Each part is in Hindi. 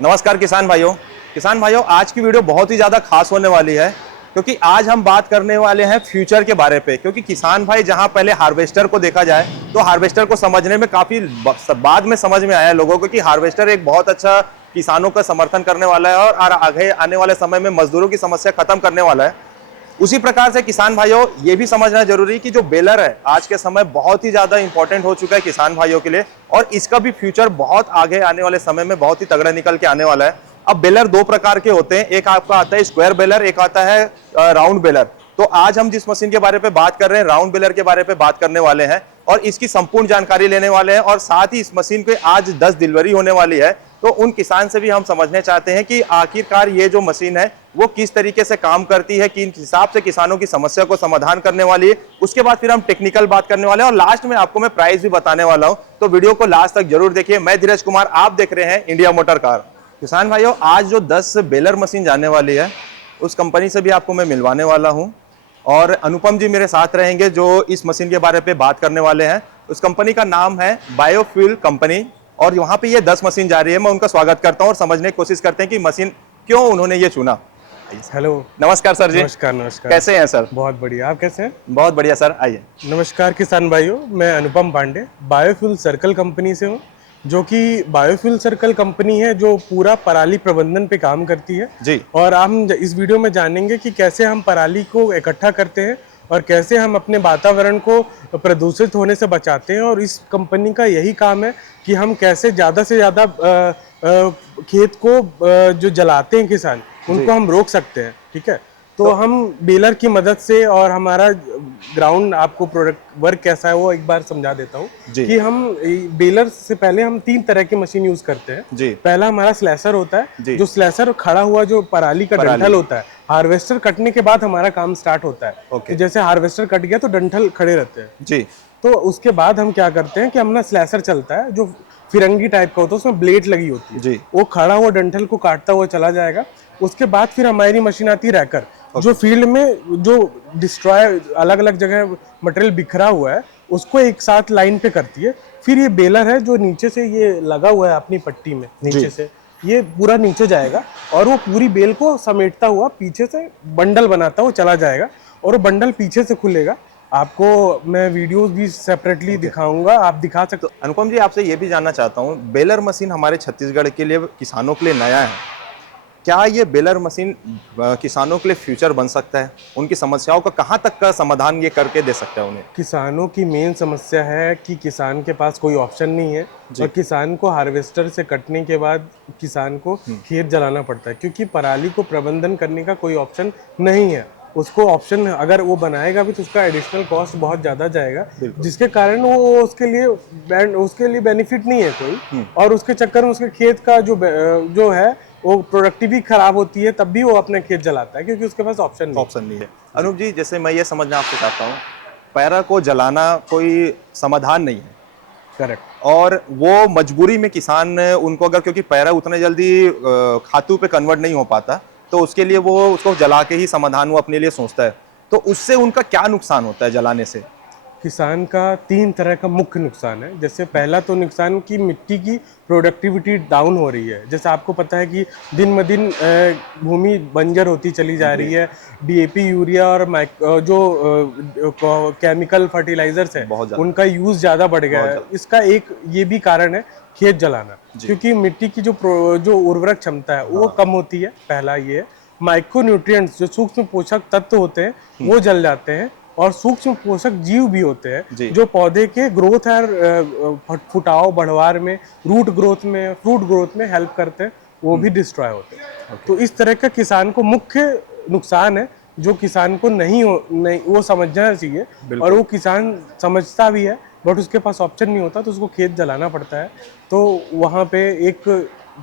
नमस्कार किसान भाइयों आज की वीडियो बहुत ही ज़्यादा खास होने वाली है क्योंकि आज हम बात करने वाले हैं फ्यूचर के बारे पे। क्योंकि किसान भाई जहां पहले हार्वेस्टर को देखा जाए तो हार्वेस्टर को समझने में काफ़ी बाद में समझ में आया लोगों को कि हार्वेस्टर एक बहुत अच्छा किसानों का समर्थन करने वाला है और आगे आने वाले समय में मजदूरों की समस्या खत्म करने वाला है। उसी प्रकार से किसान भाइयों ये भी समझना जरूरी है कि जो बेलर है आज के समय बहुत ही ज्यादा इंपॉर्टेंट हो चुका है किसान भाइयों के लिए और इसका भी फ्यूचर बहुत आगे आने वाले समय में बहुत ही तगड़ा निकल के आने वाला है। अब बेलर दो प्रकार के होते हैं, एक आपका आता है स्क्वायर बेलर, एक आता है राउंड बेलर। तो आज हम जिस मशीन के बारे पे बात कर रहे हैं राउंड बेलर के बारे पे बात करने वाले हैं और इसकी संपूर्ण जानकारी लेने वाले हैं और साथ ही इस मशीन पे आज 10 डिलीवरी होने वाली है। तो उन किसान से भी हम समझने चाहते हैं कि आखिरकार ये जो मशीन है वो किस तरीके से काम करती है, किन हिसाब से किसानों की समस्या को समाधान करने वाली है। उसके बाद फिर हम टेक्निकल बात करने वाले हैं और लास्ट में आपको मैं प्राइस भी बताने वाला हूं, तो वीडियो को लास्ट तक जरूर देखिए। मैं धीरज कुमार, आप देख रहे हैं इंडिया मोटर कार। किसान भाइयों आज जो 10 बेलर मशीन जाने वाली है उस कंपनी से भी आपको मैं मिलवाने वाला हूं और अनुपम जी मेरे साथ रहेंगे जो इस मशीन के बारे पे बात करने वाले हैं। उस कंपनी का नाम है बायोफ्यूल कंपनी और वहां पे ये 10 मशीन जा रही है। मैं उनका स्वागत करता हूं और समझने की कोशिश करते हैं कि मशीन क्यों उन्होंने ये चुना। हेलो, नमस्कार सर जी। नमस्कार। नमस्कार, कैसे हैं सर? बहुत बढ़िया। आप कैसे हैं? बहुत बढ़िया सर, आइए। नमस्कार किसान भाइयों, मैं अनुपम पांडे बायोफ्यूल सर्कल कंपनी से हूँ, जो कि बायोफ्यूल सर्कल कंपनी है जो पूरा पराली प्रबंधन पे काम करती है जी। और हम इस वीडियो में जानेंगे कि कैसे हम पराली को इकट्ठा करते हैं और कैसे हम अपने वातावरण को प्रदूषित होने से बचाते हैं। और इस कंपनी का यही काम है कि हम कैसे ज़्यादा से ज़्यादा खेत को जो जलाते हैं किसान उनको हम रोक सकते हैं। ठीक है, तो हम बेलर की मदद से और हमारा ग्राउंड आपको प्रोडक्ट वर्क कैसा है वो एक बार समझा देता हूँ कि हम बेलर से पहले हम 3 तरह की मशीन यूज करते हैं जी। पहला हमारा स्लैशर होता है, जो स्लैशर खड़ा हुआ जो पराली का डंठल होता है, हार्वेस्टर कटने के बाद हमारा काम स्टार्ट होता है। तो जैसे हार्वेस्टर कट गया तो डंठल खड़े रहते हैं जी। तो उसके बाद हम क्या करते हैं कि अपना स्लैशर चलता है जो फिरंगी टाइप का होता है, उसमें ब्लेड लगी होती है जी। वो खड़ा हुआ डंठल को काटता हुआ चला जाएगा। उसके बाद फिर हमारी मशीन आती है रैकर, जो फील्ड में जो डिस्ट्रॉय अलग अलग जगह मटेरियल बिखरा हुआ है उसको एक साथ लाइन पे करती है। फिर ये बेलर है जो नीचे से ये लगा हुआ है अपनी पट्टी में, नीचे से ये पूरा नीचे जाएगा और वो पूरी बेल को समेटता हुआ पीछे से बंडल बनाता हुआ चला जाएगा और वो बंडल पीछे से खुलेगा। आपको मैं वीडियोस भी सेपरेटली दिखाऊंगा, आप दिखा सकते हो। अनुपम जी आपसे ये भी जानना चाहता हूँ, बेलर मशीन हमारे छत्तीसगढ़ के लिए, किसानों के लिए नया है, क्या ये बेलर मशीन किसानों के लिए फ्यूचर बन सकता है? उनकी समस्याओं का कहाँ तक का समाधान ये करके दे सकता है उन्हें? किसानों की मेन समस्या है कि किसान के पास कोई ऑप्शन नहीं है और किसान को हार्वेस्टर से कटने के बाद किसान को खेत जलाना पड़ता है, क्योंकि पराली को प्रबंधन करने का कोई ऑप्शन नहीं है। उसको ऑप्शन अगर वो बनाएगा भी तो उसका एडिशनल कॉस्ट बहुत ज़्यादा जाएगा, जिसके कारण वो उसके लिए बेनिफिट नहीं है कोई। और उसके चक्कर में उसके खेत का जो है वो प्रोडक्टिविटी खराब होती है, तब भी वो अपने खेत जलाता है क्योंकि उसके पास ऑप्शन नहीं है। अनूप जी जैसे मैं ये समझना आपसे चाहता हूँ, पैरा को जलाना कोई समाधान नहीं है, करेक्ट, और वो मजबूरी में किसान उनको अगर, क्योंकि पैरा उतने जल्दी खातू पे कन्वर्ट नहीं हो पाता तो उसके लिए वो उसको जला के ही समाधान वो अपने लिए सोचता है। तो उससे उनका क्या नुकसान होता है जलाने से? किसान का 3 तरह का मुख्य नुकसान है। जैसे पहला तो नुकसान की मिट्टी की प्रोडक्टिविटी डाउन हो रही है। जैसे आपको पता है कि दिन ब दिन भूमि बंजर होती चली जा रही है। डीएपी, यूरिया और जो केमिकल फर्टिलाइजर्स है उनका यूज ज़्यादा बढ़ गया है। इसका एक ये भी कारण है खेत जलाना, क्योंकि मिट्टी की जो उर्वरक क्षमता है वो कम होती है। पहला ये है। माइक्रोन्यूट्रिएंट्स जो सूक्ष्म पोषक तत्व होते हैं वो जल जाते हैं और सूक्ष्म पोषक जीव भी होते हैं जो पौधे के ग्रोथ और फुटाव बढ़वार में, रूट ग्रोथ में, फ्रूट ग्रोथ में हेल्प करते हैं, वो भी डिस्ट्रॉय होते हैं। तो इस तरह का किसान को मुख्य नुकसान है जो किसान को नहीं वो समझना चाहिए और वो किसान समझता भी है बट उसके पास ऑप्शन नहीं होता तो उसको खेत जलाना पड़ता है। तो वहाँ पे एक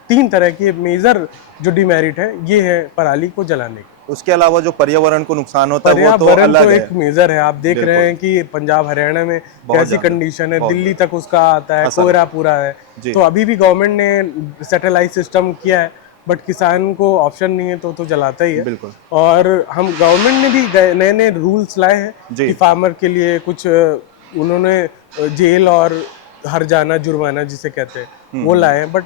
3 तरह की मेजर जो डिमेरिट है ये है पराली को जलाने की। उसके अलावा जो पर्यावरण को नुकसान होता है वो तो अलग है। एक मेजर है। आप देख रहे हैं कि पंजाब हरियाणा में कैसी कंडीशन है, दिल्ली तक उसका आता है, कोहरा पूरा है। तो अभी भी गवर्नमेंट ने सैटेलाइट सिस्टम किया है बट किसान को ऑप्शन नहीं है तो जलाता ही है। बिल्कुल। और हम गवर्नमेंट ने भी नए नए रूल्स लाए हैं कि फार्मर के लिए कुछ उन्होंने जेल और हर्जाना जुर्माना जिसे कहते हैं वो लाए हैं, बट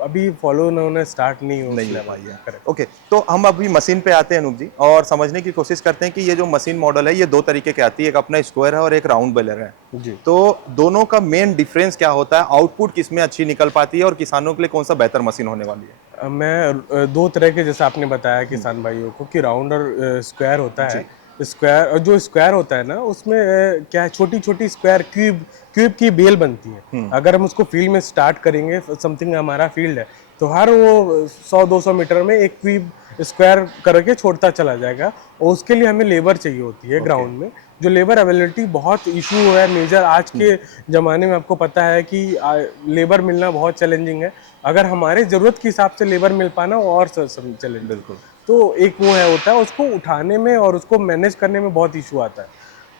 अभी फॉलो होना स्टार्ट नहीं हो नहीं है भाई है। ओके, तो हम अभी मशीन पे आते हैं अनूप जी, और समझने की कोशिश करते हैं कि ये जो मशीन मॉडल है ये दो तरीके की आती है, एक अपना स्क्वायर है और एक राउंड बेलर है। जी। तो दोनों का मेन डिफरेंस क्या होता है, आउटपुट किसमें अच्छी निकल पाती है और किसानों के लिए कौन सा बेहतर मशीन होने वाली है? मैं दो तरह के, जैसे आपने बताया किसान भाइयों को कि राउंड और स्क्वायर होता है। स्क्वायर, और जो स्क्वायर होता है ना उसमें क्या है, छोटी छोटी स्क्वायर क्यूब की बेल बनती है। अगर हम उसको फील्ड में स्टार्ट करेंगे, समथिंग हमारा फील्ड है, तो हर वो 100-200 मीटर में एक क्यूब स्क्वायर करके छोड़ता चला जाएगा, और उसके लिए हमें लेबर चाहिए होती है ग्राउंड में। जो लेबर अवेलेबिलिटी बहुत इशू है मेजर आज के ज़माने में, आपको पता है कि लेबर मिलना बहुत चैलेंजिंग है। अगर हमारे ज़रूरत के हिसाब से लेबर मिल पाना वो और चैलेंज। बिल्कुल। तो एक वो है होता है, उसको उठाने में और उसको मैनेज करने में बहुत इशू आता है।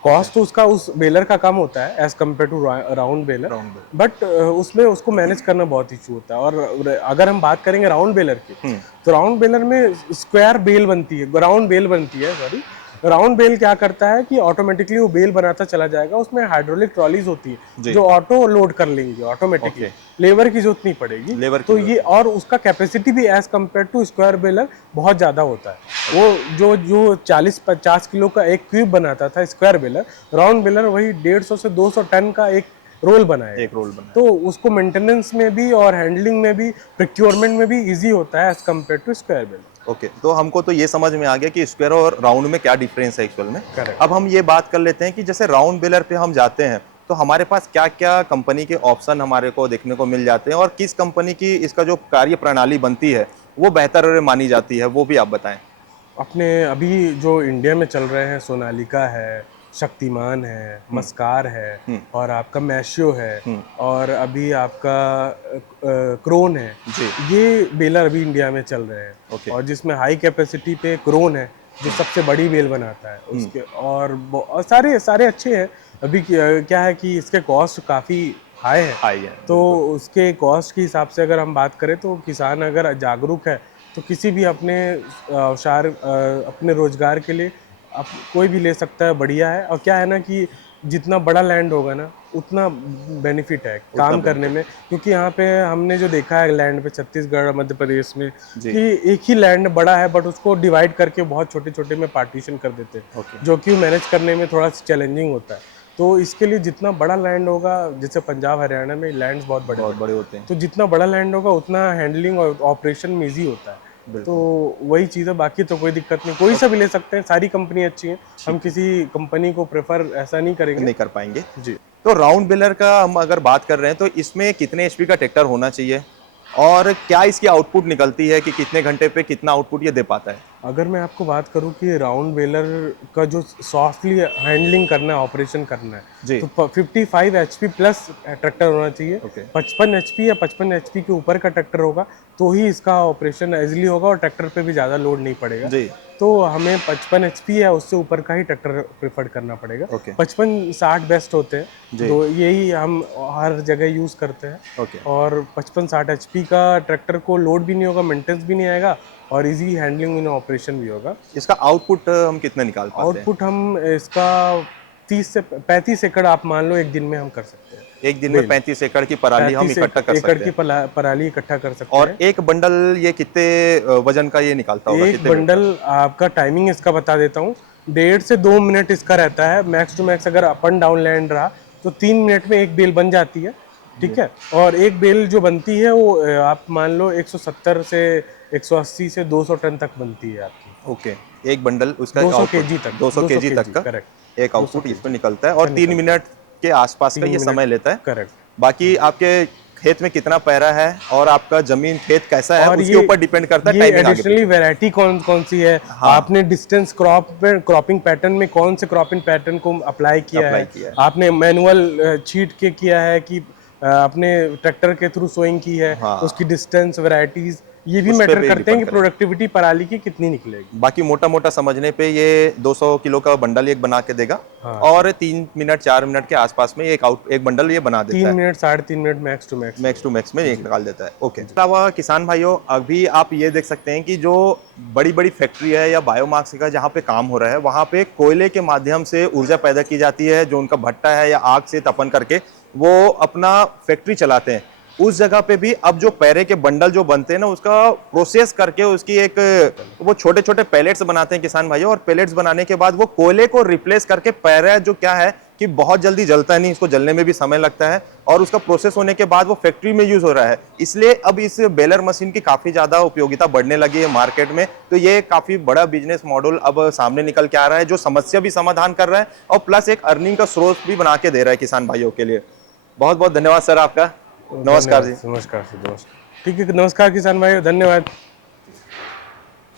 कॉस्ट तो उसका उस बेलर का कम होता है as compare to round baler, but उसमें उसको मैनेज करना बहुत इशू होता है। और अगर हम बात करेंगे राउंड बेलर की, तो राउंड बेलर में स्क्वायर बेल बनती है, राउंड बेल बनती है, सॉरी। राउंड बेल क्या करता है कि ऑटोमेटिकली वो बेल बनाता चला जाएगा, उसमें हाइड्रोलिक ट्रॉलीज होती है जो ऑटो लोड कर लेंगे ऑटोमेटिकली, लेबर की जरूरत नहीं पड़ेगी। लेबर तो ये, और उसका कैपेसिटी भी as compare to square baler बहुत ज़्यादा होता है। वो जो 40-50 किलो का एक क्यूब बनाता था स्क्वायर बेलर, राउंड बेलर वही 150 से 200 टन का एक रोल बनाए, एक रोल बना। तो उसको मेंटेनेंस में भी और हैंडलिंग में भी, प्रोक्योरमेंट में भी इजी होता है as compare to square baler. Okay, तो हमको तो ये समझ में आ गया कि स्क्वायर और राउंड में क्या डिफरेंस है एक्चुअल में। Correct. अब हम ये बात कर लेते हैं कि जैसे राउंड बेलर पे हम जाते हैं तो हमारे पास क्या क्या कंपनी के ऑप्शन हमारे को देखने को मिल जाते हैं, और किस कंपनी की इसका जो कार्य प्रणाली बनती है वो बेहतर मानी जाती है, वो भी आप बताएं। अपने अभी जो इंडिया में चल रहे हैं, सोनालिका है, शक्तिमान है, मस्कार है, और आपका मैशियो है, और अभी आपका क्रोन है। ये बेलर अभी इंडिया में चल रहे हैं। और जिसमें हाई कैपेसिटी पे क्रोन है जो सबसे बड़ी बेल बनाता है उसके, और सारे सारे अच्छे हैं। अभी क्या है कि इसके कॉस्ट काफ़ी हाई है, तो उसके कॉस्ट के हिसाब से अगर हम बात करें तो किसान अगर जागरूक है तो किसी भी अपने अपने रोजगार के लिए कोई भी ले सकता है, बढ़िया है। और क्या है ना कि जितना बड़ा लैंड होगा ना उतना बेनिफिट है काम करने में, क्योंकि यहाँ पे हमने जो देखा है लैंड पे छत्तीसगढ़ मध्य प्रदेश में कि एक ही लैंड बड़ा है बट उसको डिवाइड करके बहुत छोटे छोटे में पार्टीशन कर देते हैं, जो कि मैनेज करने में थोड़ा सा चैलेंजिंग होता है। तो इसके लिए जितना बड़ा लैंड होगा, जैसे पंजाब हरियाणा में लैंड्स बहुत बड़े होते हैं, तो जितना बड़ा लैंड होगा उतना हैंडलिंग और ऑपरेशन में ईजी होता है। तो वही चीज़ है, बाकी तो कोई दिक्कत नहीं, कोई सा भी ले सकते हैं, सारी कंपनी अच्छी है। हम किसी कंपनी को प्रेफर ऐसा नहीं करेंगे, नहीं कर पाएंगे जी। तो राउंड बेलर का हम अगर बात कर रहे हैं तो इसमें कितने एचपी का ट्रैक्टर होना चाहिए, और क्या इसकी आउटपुट निकलती है कि कितने घंटे पे कितना आउटपुट ये दे पाता है? अगर मैं आपको बात करूं कि राउंड बेलर का जो सॉफ्टली हैंडलिंग करना है, ऑपरेशन करना है, तो 55 एचपी प्लस ट्रैक्टर होना चाहिए। 55 एचपी या 55 एचपी के ऊपर का ट्रैक्टर होगा तो ही इसका ऑपरेशन इजीली होगा और ट्रैक्टर पे भी ज़्यादा लोड नहीं पड़ेगा। तो हमें 55 एचपी या उससे ऊपर का ही ट्रैक्टर प्रेफर करना पड़ेगा। 55-60 बेस्ट होते हैं, तो यही हम हर जगह यूज़ करते हैं। और 55-60 एचपी का ट्रैक्टर को लोड भी नहीं होगा, मेंटेनेंस भी नहीं आएगा, और इजी हैंडलिंग इन ऑपरेशन भी होगा। इसका आउटपुट हम कितना निकाल पाते हैं? आउटपुट हम इसका 30 से 35 एकड़ आप मान लो एक दिन में हम कर सकते हैं। एक दिन में 35 एकड़ की पराली हम इकट्ठा कर सकते हैं। एकड़ की पराली इकट्ठा कर सकते हैं। और एक बंडल ये कितने वजन का ये निकालता होगा? एक बंडल आपका टाइमिंग इसका बता देता हूँ, 1.5 से 2 मिनट इसका रहता है मैक्स टू मैक्स। अगर अप एंड डाउन लैंड रहा तो 3 मिनट में एक बेल बन जाती है, ठीक है। और एक बेल जो बनती है वो आप मान लो 170 से 180 से 200 टन तक बनती है आपकी। ओके, एक बंडल उसका 200 केजी तक, 200 केजी तक का करेक्ट एक आउटपुट इसमें निकलता है, और 3 मिनट के आसपास का ये समय लेता है। करेक्ट। बाकी आपके खेत में कितना पैरा है और आपका जमीन खेत कैसा है उसके ऊपर डिपेंड करता है टाइमिंग। एडिशनली वैरायटी कौन कौन सी है, आपने डिस्टेंस क्रॉपिंग पैटर्न में कौन से क्रॉपिंग पैटर्न को अप्लाई किया है, आपने मैनुअल छीट के किया है कि आपने ट्रैक्टर के थ्रू सोइंग की है, उसकी डिस्टेंस, वैरायटीज, ये भी मैटर करते हैं कि प्रोडक्टिविटी पराली की कितनी निकलेगी। बाकी मोटा मोटा समझने पे ये 200 किलो का बंडल एक बना के देगा, और 3 मिनट 4 मिनट के आसपास में एक बंडल ये बना देता है। 3 minute 3.5 minute max to max में एक निकाल देता है। ओके, अलावा किसान भाइयों अभी आप ये देख सकते हैं कि जो बड़ी बड़ी फैक्ट्री है या बायोमास का जहाँ पे काम हो रहा है, वहाँ पे कोयले के माध्यम से ऊर्जा पैदा की जाती है, जो उनका भट्टा है या आग से तपन करके वो अपना फैक्ट्री चलाते हैं। उस जगह पे भी अब जो पैरे के बंडल जो बनते हैं ना, उसका प्रोसेस करके उसकी एक वो छोटे छोटे पैलेट्स बनाते हैं किसान भाइयों, और पैलेट्स बनाने के बाद वो कोयले को रिप्लेस करके पैरा जो क्या है कि बहुत जल्दी जलता नहीं, इसको जलने में भी समय लगता है, और उसका प्रोसेस होने के बाद वो फैक्ट्री में यूज हो रहा है। इसलिए अब इस बेलर मशीन की काफी ज्यादा उपयोगिता बढ़ने लगी है मार्केट में। तो ये काफी बड़ा बिजनेस मॉडल अब सामने निकल के आ रहा है, जो समस्या भी समाधान कर रहा है और प्लस एक अर्निंग का स्रोत भी बना के दे रहा है किसान भाइयों के लिए। बहुत बहुत धन्यवाद सर आपका। नमस्कार जी। नमस्कार सर, नमस्कार। ठीक है, नमस्कार किसान भाई, धन्यवाद।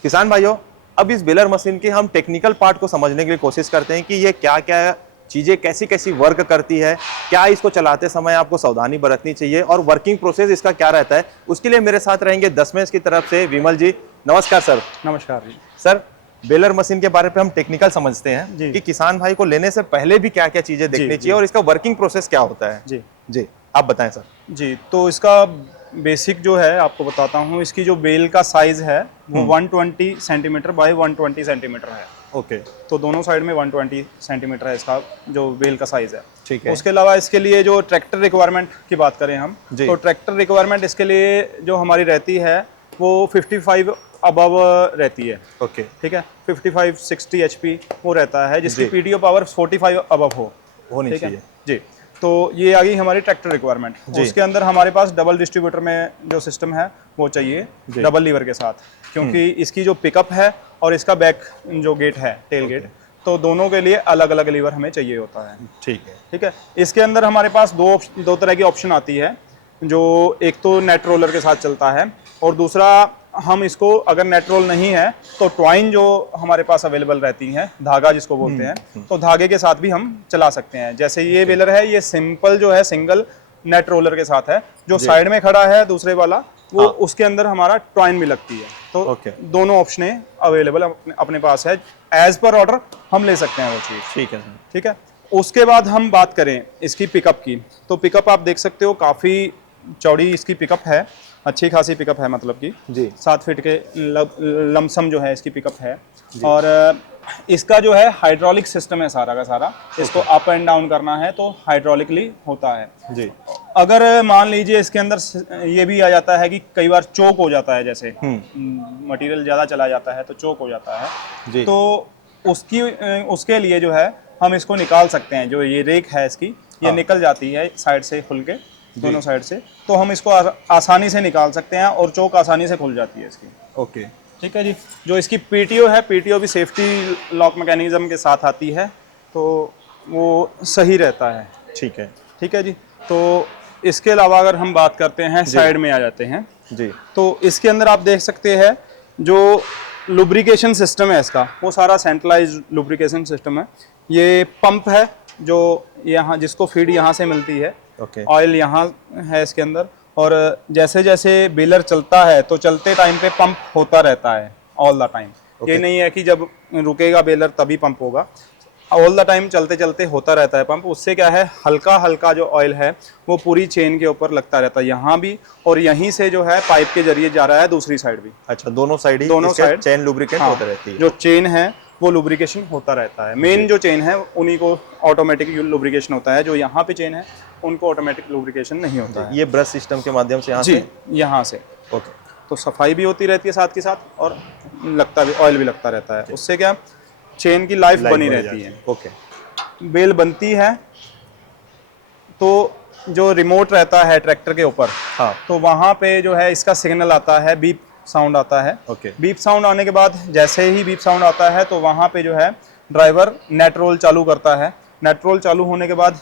किसान भाइयों, अब इस बेलर मशीन के हम टेक्निकल पार्ट को समझने के लिए कोशिश करते हैं कि ये क्या क्या चीजें कैसी कैसी वर्क करती है, क्या इसको चलाते समय आपको सावधानी बरतनी चाहिए और वर्किंग प्रोसेस इसका क्या रहता है। उसके लिए मेरे साथ रहेंगे दशमेश की तरफ से विमल जी। नमस्कार सर। नमस्कार जी। सर, बेलर मशीन के बारे पे हम टेक्निकल समझते हैं जी। कि किसान भाई को लेने से पहले भी क्या क्या चीजें देखनी चाहिए और इसका वर्किंग प्रोसेस क्या होता है। जी जी, आप बताएं सर। जी, तो इसका बेसिक जो है आपको बताता हूँ। इसकी जो बेल का साइज है वो 120 सेंटीमीटर बाय 120 सेंटीमीटर है। ओके, तो दोनों साइड में 120 सेंटीमीटर है इसका जो बेल का साइज है। ठीक है। उसके अलावा इसके लिए जो ट्रैक्टर रिक्वायरमेंट की बात करें हम, जी। तो ट्रैक्टर रिक्वायरमेंट इसके लिए जो हमारी रहती है वो 55 अबव रहती है। ओके, ठीक है, 55-60 HP वो रहता है, जिसकी जी। PTO पावर 45 अबव हो। होनी ठीक है चाहिए। जी। तो ये आ गई हमारी ट्रैक्टर रिक्वायरमेंट। जी। उसके अंदर हमारे पास डबल डिस्ट्रीब्यूटर में जो सिस्टम है वो चाहिए, जी। डबल लीवर के साथ, क्योंकि इसकी जो पिकअप है और इसका बैक जो गेट है, टेल गेट, तो दोनों के लिए अलग अलग लीवर हमें चाहिए होता है। ठीक है। ठीक है। इसके अंदर हमारे पास दो तरह की ऑप्शन आती है, जो एक तो नेट रोलर के साथ चलता है और दूसरा हम इसको अगर नेट रोल नहीं है तो ट्वाइन जो हमारे पास अवेलेबल रहती हैं, धागा जिसको बोलते हैं, तो धागे के साथ भी हम चला सकते हैं। जैसे ये बेलर है, ये सिंपल जो है सिंगल नेट रोलर के साथ है। जो साइड में खड़ा है दूसरे वाला, वो उसके अंदर हमारा ट्वाइन भी लगती है। तो ओके। दोनों ऑप्शनें अवेलेबल अपने पास है, एज पर ऑर्डर हम ले सकते हैं वो चीज़। ठीक है सर। ठीक है। उसके बाद हम बात करें इसकी पिकअप की, तो पिकअप आप देख सकते हो काफ़ी चौड़ी इसकी पिकअप है, अच्छी खासी पिकअप है, मतलब कि जी। 7 फीट के लमसम जो है इसकी पिकअप है। और इसका जो है हाइड्रोलिक सिस्टम है सारा का सारा। इसको अप एंड डाउन करना है तो हाइड्रोलिकली होता है। जी। अगर मान लीजिए इसके अंदर ये भी आ जाता है कि कई बार चोक हो जाता है, जैसे मटेरियल ज़्यादा चला जाता है तो चोक हो जाता है, जी। तो उसके लिए जो है हम इसको निकाल सकते हैं। जो ये रेक है इसकी, ये निकल जाती है साइड से खुल के, दोनों साइड से, तो हम इसको आसानी से निकाल सकते हैं और चोक आसानी से खुल जाती है इसकी। ओके। ठीक है जी। जो इसकी PTO है, PTO भी सेफ्टी लॉक मैकेनिज्म के साथ आती है, तो वो सही रहता है। ठीक है। ठीक है जी। तो इसके अलावा अगर हम बात करते हैं, साइड में आ जाते हैं, जी। तो इसके अंदर आप देख सकते हैं जो लुब्रिकेशन सिस्टम है इसका, वो सारा सेंट्रलाइज लुब्रिकेशन सिस्टम है। ये पंप है जो यहाँ, जिसको फीड यहाँ से मिलती है, ओके। ऑयल यहाँ है इसके अंदर, और जैसे जैसे बेलर चलता है तो चलते टाइम पे पंप होता रहता है ऑल द टाइम। ये नहीं है कि जब रुकेगा बेलर तभी पंप होगा, ऑल द टाइम चलते चलते होता रहता है पंप। उससे क्या है, हल्का हल्का जो ऑयल है वो पूरी चेन के ऊपर लगता रहता है, यहाँ भी, और यहीं से जो है पाइप के जरिए जा रहा है दूसरी साइड भी। अच्छा, दोनों साइड ही दोनों इसके साइड चेन लुब्रिकेट होते रहती है। जो चेन है वो लुब्रिकेशन होता रहता है। मेन जो चेन है उन्हीं को ऑटोमेटिक लुब्रिकेशन होता है, जो यहाँ पे चेन है उनको ऑटोमेटिक लुब्रिकेशन नहीं होता है। ये ब्रश सिस्टम के माध्यम से यहाँ जी, से। यहाँ से। ओके। तो सफाई भी होती रहती है साथ के साथ, और लगता भी, ऑयल भी लगता रहता है। उससे क्या, चेन की लाइफ बनी रहती है। ओके। बेल बनती है तो जो रिमोट रहता है ट्रैक्टर के ऊपर, हाँ। तो वहाँ पे जो है इसका सिग्नल आता है, बीप साउंड आता है। ओके। बीप साउंड आने के बाद, जैसे ही बीप साउंड आता है तो वहाँ पे जो है ड्राइवर नेट रोल चालू करता है। नेट रोल चालू होने के बाद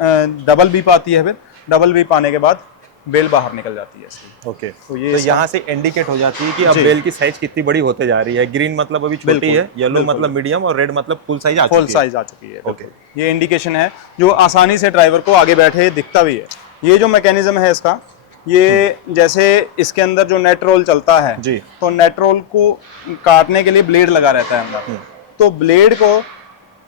डबल बीप आती है, फिर डबल बीप आने के बाद बेल बाहर निकल जाती है इसकी। ओके। तो ये तो यहाँ से इंडिकेट हो जाती है कि अब जी। बेल की साइज कितनी बड़ी होते जा रही है। ग्रीन मतलब अभी छोटी बिल्कुल, है, येलो बिल्कुल। मतलब मीडियम, और रेड मतलब फुल साइज आ फुल चुकी है। साइज आ चुकी है। ओके। ये इंडिकेशन है जो आसानी से ड्राइवर को आगे बैठे दिखता भी है। ये जो मैकेनिज्म है इसका, ये जैसे इसके अंदर जो नेट रोल चलता है जी। तो नेट रोल को काटने के लिए ब्लेड लगा रहता है अंदर, तो ब्लेड को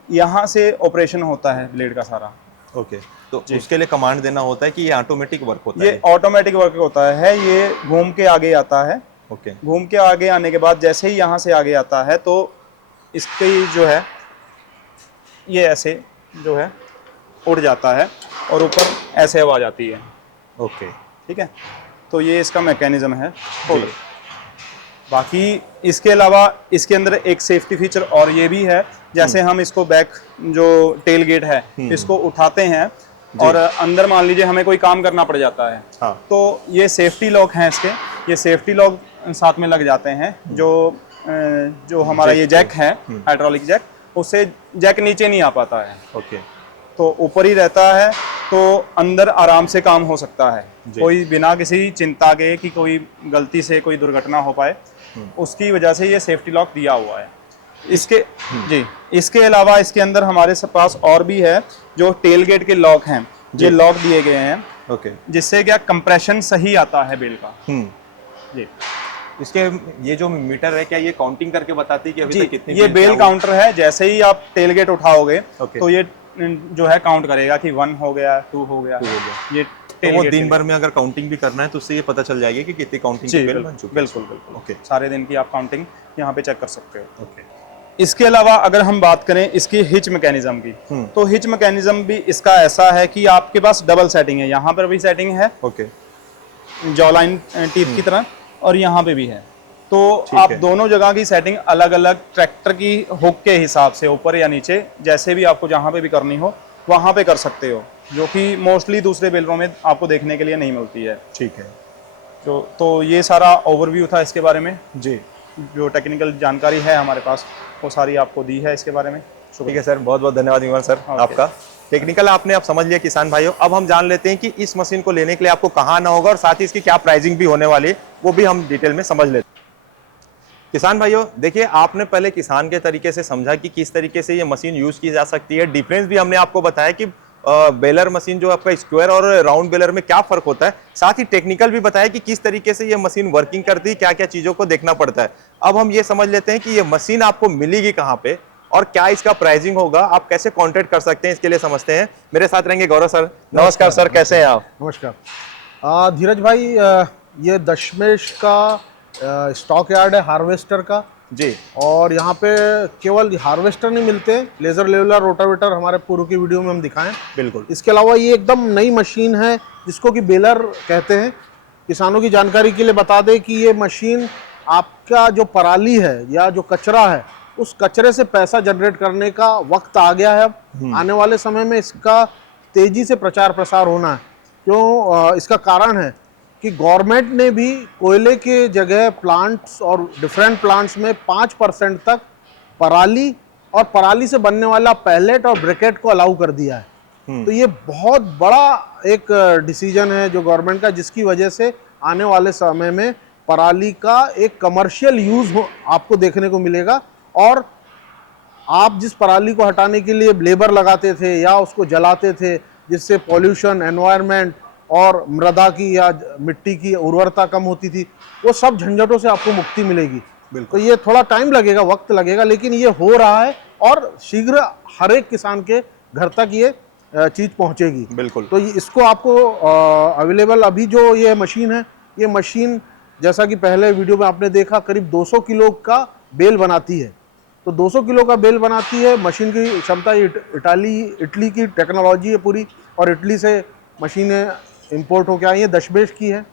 यहाँ से ऑपरेशन होता है, ब्लेड का सारा। ओके। तो उसके लिए कमांड देना होता है कि ये ऑटोमेटिक वर्क होता ये है। ऑटोमेटिक वर्क होता है। ये घूम के आगे आता है। ओके। घूम के आगे आने के बाद जैसे ही यहाँ से आगे आता है तो इसकी जो है ये ऐसे जो है उड़ जाता है और ऊपर ऐसे आवाज आती है। ओके। ठीक है। तो ये इसका मैकेनिज्म है। बाकी इसके अलावा इसके अंदर एक सेफ्टी फीचर और ये भी है, जैसे हम इसको बैक जो टेल गेट है इसको उठाते हैं और अंदर मान लीजिए हमें कोई काम करना पड़ जाता है, हाँ। तो ये सेफ्टी लॉक हैं इसके, ये सेफ्टी लॉक साथ में लग जाते हैं। जो हमारा ये जैक है हाइड्रोलिक जैक, उससे जैक नीचे नहीं आ पाता है, ओके, तो ऊपर ही रहता है, तो अंदर आराम से काम हो सकता है, कोई बिना किसी चिंता के कि कोई गलती से कोई दुर्घटना हो पाए, उसकी वजह से ये सेफ्टी लॉक दिया हुआ है इसके अलावा इसके अंदर हमारे पास और भी है, जो टेल गेट के लॉक हैं, ये लॉक दिए गए हैं, ओके, जिससे क्या कंप्रेशन सही आता है बेल का। जी, इसके ये जो मीटर है, क्या ये काउंटिंग करके बताती है कि अभी तक कितनी ये बेल काउंटर है। जैसे ही आप टेल गेट उठाओगे तो ये जो है काउंट करेगा कि 1 हो गया, 2 हो गया, ये तो वो दिन भर में अगर काउंटिंग भी करना है तो उससे ये पता चल जाएगी कि कितनी काउंटिंग की बेल बन चुकी है। बिल्कुल बिल्कुल, ओके, सारे दिन की आप काउंटिंग यहाँ पे चेक कर सकते हो। ओके। इसके अलावा अगर हम बात करें इसकी हिच मैकेनिज्म की, तो हिच मैकेनिज्म भी इसका ऐसा है कि आपके पास डबल सेटिंग है, यहाँ पर भी सेटिंग है, ओके, जॉ लाइन टीथ की तरह, और यहाँ पे भी है। तो आप दोनों जगह की सेटिंग अलग अलग ट्रैक्टर की हुक के हिसाब से ऊपर या नीचे, जैसे भी आपको जहाँ पे भी करनी हो वहाँ पे कर सकते हो, जो कि मोस्टली दूसरे बेलरों में आपको देखने के लिए नहीं मिलती है। ठीक है। तो ये सारा ओवरव्यू था इसके बारे में जी, जो टेक्निकल जानकारी है हमारे पास वो सारी आपको दी है इसके बारे में। ठीक है सर, बहुत बहुत धन्यवाद विमल सर आपका। टेक्निकल आपने आप समझ लिया किसान भाइयों। अब हम जान लेते हैं कि इस मशीन को लेने के लिए आपको कहाँ आना होगा और साथ ही इसकी क्या प्राइसिंग भी होने वाली है, वो भी हम डिटेल में समझ लेते हैं। किसान भाइयों देखिए, आपने पहले किसान के तरीके से समझा कि किस तरीके से ये मशीन यूज की जा सकती है। डिफरेंस भी हमने आपको बताया कि बेलर मशीन जो आपका स्क्वायर और राउंड बेलर में क्या फर्क होता है। साथ ही टेक्निकल भी बताया कि किस तरीके से ये मशीन वर्किंग करती है, क्या क्या चीजों को देखना पड़ता है। अब हम ये समझ लेते हैं कि ये मशीन आपको मिलेगी कहाँ पे और क्या इसका प्राइसिंग होगा, आप कैसे कॉन्टेक्ट कर सकते हैं, इसके लिए समझते हैं। मेरे साथ रहेंगे गौरव सर। नमस्कार सर, कैसे हैं आप? नमस्कार धीरज भाई, ये दशमेश का स्टॉक यार्ड है हार्वेस्टर का जी, और यहाँ पे केवल हार्वेस्टर नहीं मिलते, लेजर लेवलर, रोटावेटर हमारे पूर्व की वीडियो में हम दिखाएं। बिल्कुल। इसके अलावा ये एकदम नई मशीन है जिसको कि बेलर कहते हैं। किसानों की जानकारी के लिए बता दें कि ये मशीन आपका जो पराली है या जो कचरा है, उस कचरे से पैसा जनरेट करने का वक्त आ गया है। अब आने वाले समय में इसका तेजी से प्रचार प्रसार होना है। क्यों? इसका कारण है कि गवर्नमेंट ने भी कोयले के जगह प्लांट्स और डिफरेंट प्लांट्स में 5% तक पराली और पराली से बनने वाला पैलेट और ब्रिकेट को अलाउ कर दिया है। तो ये बहुत बड़ा एक डिसीजन है जो गवर्नमेंट का, जिसकी वजह से आने वाले समय में पराली का एक कमर्शियल यूज आपको देखने को मिलेगा। और आप जिस पराली को हटाने के लिए लेबर लगाते थे या उसको जलाते थे, जिससे पॉल्यूशन, एनवायरनमेंट और मृदा की या मिट्टी की उर्वरता कम होती थी, वो सब झंझटों से आपको मुक्ति मिलेगी। तो ये थोड़ा टाइम लगेगा, वक्त लगेगा, लेकिन ये हो रहा है और शीघ्र हर एक किसान के घर तक ये चीज़ पहुंचेगी। बिल्कुल। तो इसको आपको अवेलेबल अभी जो ये मशीन है, ये मशीन जैसा कि पहले वीडियो में आपने देखा करीब 200 किलो का बेल बनाती है। तो 200 किलो का बेल बनाती है। मशीन की क्षमता इटली की टेक्नोलॉजी है पूरी, और इटली से मशीनें इंपोर्ट होकर आई है, दशमेश की है।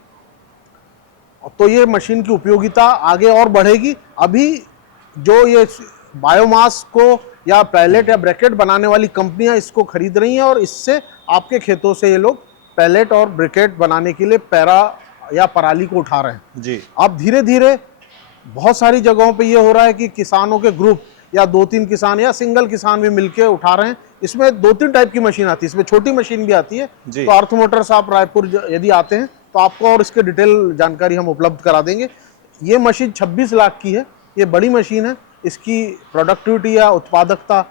तो ये मशीन की उपयोगिता आगे और बढ़ेगी। अभी जो ये बायोमास को या पैलेट या ब्रैकेट बनाने वाली कंपनियां इसको खरीद रही हैं और इससे आपके खेतों से ये लोग पैलेट और ब्रैकेट बनाने के लिए पैरा या पराली को उठा रहे हैं जी। अब धीरे धीरे बहुत सारी जगहों पे ये हो रहा है कि किसानों के ग्रुप या 2-3 किसान या सिंगल किसान भी मिलके उठा रहे हैं। इसमें 2-3 टाइप की मशीन आती है, इसमें छोटी मशीन भी आती है। तो अर्थ मोटर्स आप रायपुर यदि आते हैं तो आपको और इसके डिटेल जानकारी हम उपलब्ध करा देंगे। ये मशीन 26 लाख की है, ये बड़ी मशीन है। इसकी प्रोडक्टिविटी या उत्पादकता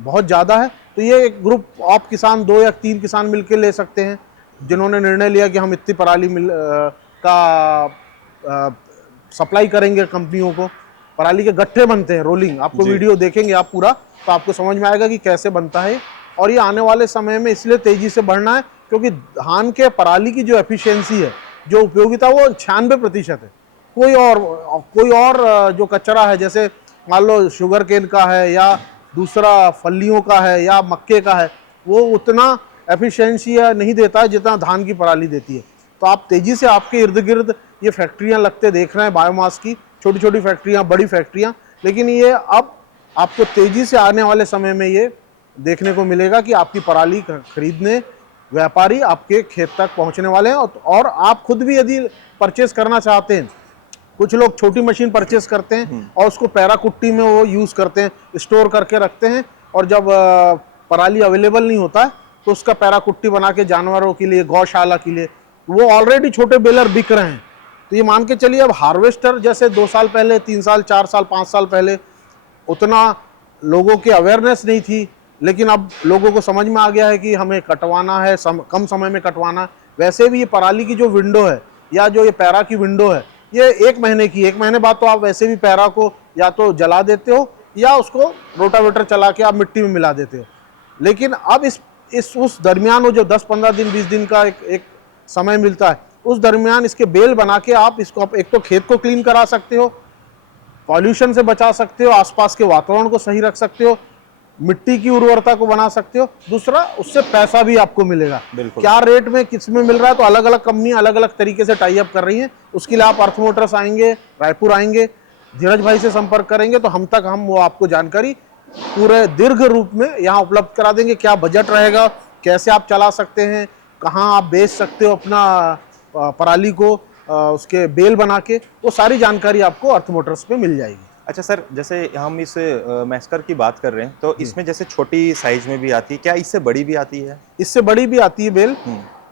बहुत ज़्यादा है। तो ये एक ग्रुप आप किसान 2 या 3 किसान मिलकर ले सकते हैं, जिन्होंने निर्णय लिया कि हम इतनी पराली का सप्लाई करेंगे कंपनियों को। पराली के गट्ठे बनते हैं, रोलिंग, आपको वीडियो देखेंगे आप पूरा तो आपको समझ में आएगा कि कैसे बनता है। और ये आने वाले समय में इसलिए तेजी से बढ़ना है क्योंकि धान के पराली की जो एफिशिएंसी है, जो उपयोगिता, वो 96% है। कोई और जो कचरा है, जैसे मान लो शुगर केन का है या दूसरा फलियों का है या मक्के का है, वो उतना एफिशिएंसी नहीं देता है जितना धान की पराली देती है। तो आप तेजी से आपके इर्द गिर्द ये फैक्ट्रियां लगते देख रहे हैं, बायोमास की छोटी छोटी फैक्ट्रियां, बड़ी फैक्ट्रियां, लेकिन ये अब आपको तेजी से आने वाले समय में ये देखने को मिलेगा कि आपकी पराली खरीदने व्यापारी आपके खेत तक पहुंचने वाले हैं। और आप खुद भी यदि परचेस करना चाहते हैं, कुछ लोग छोटी मशीन परचेस करते हैं और उसको पैरा कुट्टी में वो यूज़ करते हैं, स्टोर करके रखते हैं, और जब पराली अवेलेबल नहीं होता है तो उसका पैरा कुट्टी बना के जानवरों के लिए, गौशाला के लिए, वो ऑलरेडी छोटे बेलर बिक रहे हैं। तो ये मान के चलिए अब हार्वेस्टर जैसे 2 साल पहले, 3 साल, 4 साल, 5 साल पहले उतना लोगों की अवेयरनेस नहीं थी, लेकिन अब लोगों को समझ में आ गया है कि हमें कटवाना है, कम समय में कटवाना है। वैसे भी ये पराली की जो विंडो है या जो ये पैरा की विंडो है, ये 1 महीने की, 1 महीने बाद तो आप वैसे भी पैरा को या तो जला देते हो या उसको रोटावेटर चला के आप मिट्टी में मिला देते हो। लेकिन अब उस दरमियान वो जो 10-15 दिन, 20 दिन का एक समय मिलता है, उस दरमियान इसके बेल बना के आप इसको एक तो खेत को क्लीन करा सकते हो, पॉल्यूशन से बचा सकते हो, आसपास के वातावरण को सही रख सकते हो, मिट्टी की उर्वरता को बना सकते हो। दूसरा, उससे पैसा भी आपको मिलेगा। क्या रेट में किस में मिल रहा है, तो अलग अलग कंपनी अलग अलग तरीके से टाई अप कर रही हैं। उसके लिए आप अर्थ मोटर्स आएंगे, रायपुर आएंगे, धीरज भाई से संपर्क करेंगे तो हम वो आपको जानकारी पूरे दीर्घ रूप में यहाँ उपलब्ध करा देंगे। क्या बजट रहेगा, कैसे आप चला सकते हैं, कहाँ आप बेच सकते हो अपना पराली को, उसके बेल बना के, वो सारी जानकारी आपको अर्थ मोटर्स पे मिल जाएगी। अच्छा सर, जैसे हम इस मैस्कर की बात कर रहे हैं तो इसमें जैसे छोटी साइज में भी आती है, क्या इससे बड़ी भी आती है? इससे बड़ी भी आती है बेल।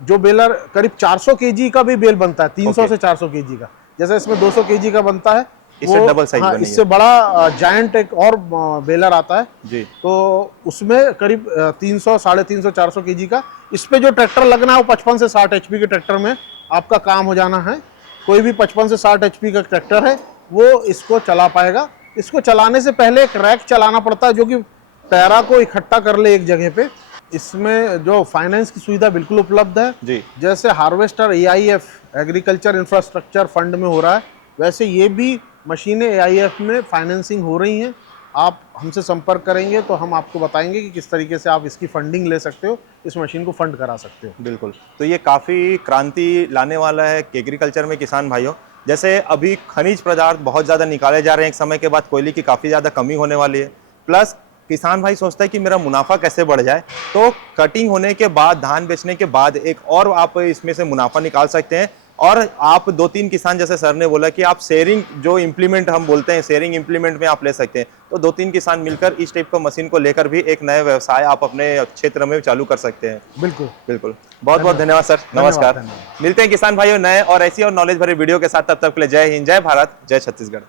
जो बेलर करीब 400 केजी का भी बेल बनता है, 300 से 400 केजी का। जैसे इसमें 200 केजी का बनता है, इससे डबल साइज बनी है। इससे बड़ा जायंट एक और बेलर आता है जी, तो उसमें करीब 300, 350, 400 केजी का। इस पे जो ट्रैक्टर लगना है वो 55 से 60 HP के ट्रैक्टर में आपका काम हो जाना है। कोई भी 55 से 60 HP का ट्रैक्टर है वो इसको चला पाएगा। इसको चलाने से पहले एक रैक चलाना पड़ता है जो कि पैरा को इकट्ठा कर ले एक जगह पे। इसमें जो फाइनेंस की सुविधा बिल्कुल उपलब्ध है जी। जैसे harvester AIF agriculture infrastructure fund में हो रहा है, वैसे ये भी मशीनें AIF में फाइनेंसिंग हो रही हैं। आप हमसे संपर्क करेंगे तो हम आपको बताएंगे कि किस तरीके से आप इसकी फंडिंग ले सकते हो, इस मशीन को फंड करा सकते हो। बिल्कुल। तो ये काफ़ी क्रांति लाने वाला है एग्रीकल्चर में किसान भाइयों। जैसे अभी खनिज पदार्थ बहुत ज़्यादा निकाले जा रहे हैं, एक समय के बाद कोयले की काफ़ी ज़्यादा कमी होने वाली है, प्लस किसान भाई सोचता है कि मेरा मुनाफा कैसे बढ़ जाए, तो कटिंग होने के बाद, धान बेचने के बाद एक और आप इसमें से मुनाफा निकाल सकते हैं। और आप 2-3 किसान, जैसे सर ने बोला कि आप शेयरिंग जो इम्प्लीमेंट हम बोलते हैं, शेयरिंग इम्प्लीमेंट में आप ले सकते हैं। तो 2-3 किसान मिलकर इस टाइप का मशीन को लेकर भी एक नया व्यवसाय आप अपने क्षेत्र में चालू कर सकते हैं। बिल्कुल बिल्कुल। बहुत बहुत धन्यवाद सर, नमस्कार। मिलते हैं किसान भाइयों नए और ऐसी और नॉलेज भरे वीडियो के साथ, तब तक के लिए जय हिंद, जय भारत, जय छत्तीसगढ़।